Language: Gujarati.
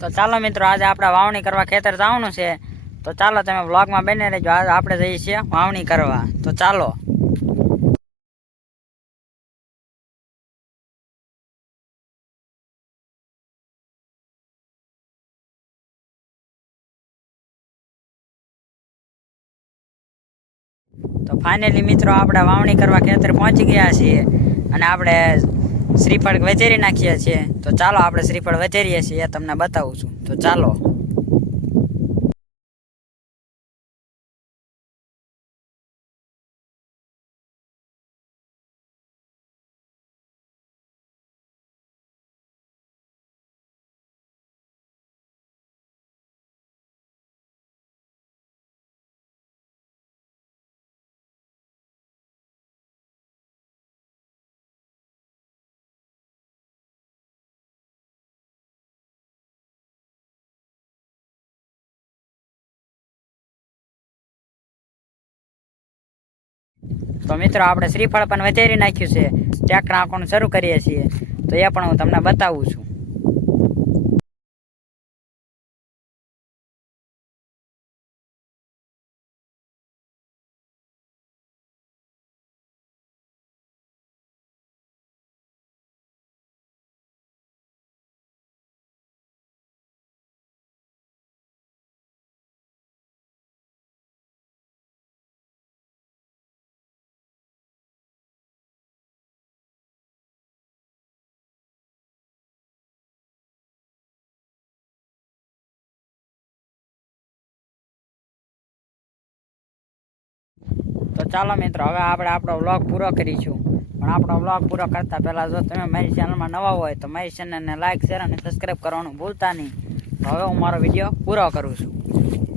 તો ચાલો મિત્રો, આજે આપણે વાવણી કરવા ખેતર જવાનું છે. તો ચાલો તમે વ્લોગમાં બને રહેજો. આજે આપણે જઈએ છીએ વાવણી કરવા. તો ચાલો. તો ફાઇનલી મિત્રો, આપણે વાવણી કરવા ખેતર પહોંચી ગયા છીએ અને આપણે શ્રીફળ વેચેરી નાખીએ છીએ. તો ચાલો આપણે શ્રીફળ વેચેરીએ છીએ, એ તમને બતાવું છું. તો ચાલો. તો મિત્રો, આપણે શ્રીફળ પણ વેચેરી નાખ્યું છે. ટ્રેક્ટર આંકવાનું શરૂ કરીએ છીએ. તો એ પણ હું તમને બતાવું છું. તો ચાલો મિત્રો, હવે આપણે આપણો વ્લોગ પૂરો કરીશું. પણ આપણો વ્લોગ પૂરો કરતાં પહેલાં જો તમે મારી ચેનલમાં નવા હોય તો મારી ચેનલને લાઇક, શેર અને સબસ્ક્રાઈબ કરવાનું ભૂલતા નહીં. તો હવે હું મારો વિડીયો પૂરો કરું છું.